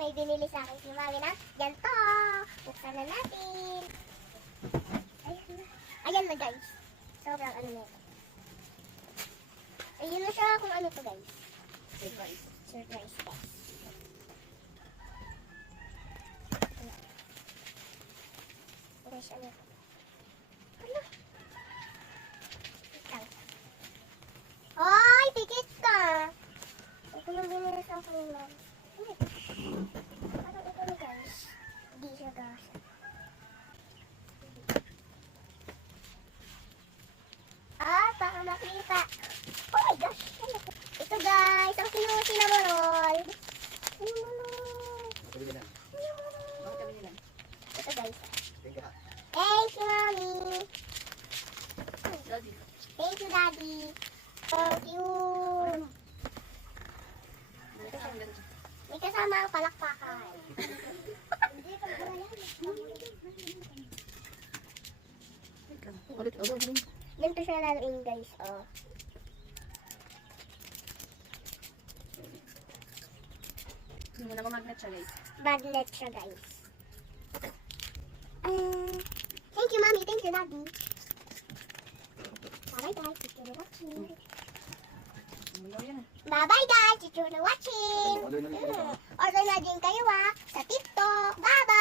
may binili sa akin si Mami na ganito. Buksan na natin. Ayan na. Ayan na guys. Sobrang ano na ito. Ayun na siya kung ano to guys. Surprise. Surprise guys. Ano siya na. Ano? Ikaw. Ay, tikit ka! Ito yung binili sa akin ni Mami. Ano ito? Parang ito na guys. Hindi siya gasa. Para makita. Oh my gosh! Ano ito? Ito guys, ang cinnamon roll. Kabili lang. Bakit kabili lang? Ito guys. Thank you. Thank you, Mami. Daddy. Thank you, Daddy. Thank you. May kasama ang palakpakan. Ulit, ulit. Ganito siya laluin guys, oh. Hindi mo na mamagnet siya, guys. Magnet siya guys. Thank you, Mami. Thank you, Daddy. Bye-bye guys. Thank you for watching. Bye-bye guys. Thank you for watching. Order na din kayo sa TikTok. Bye-bye.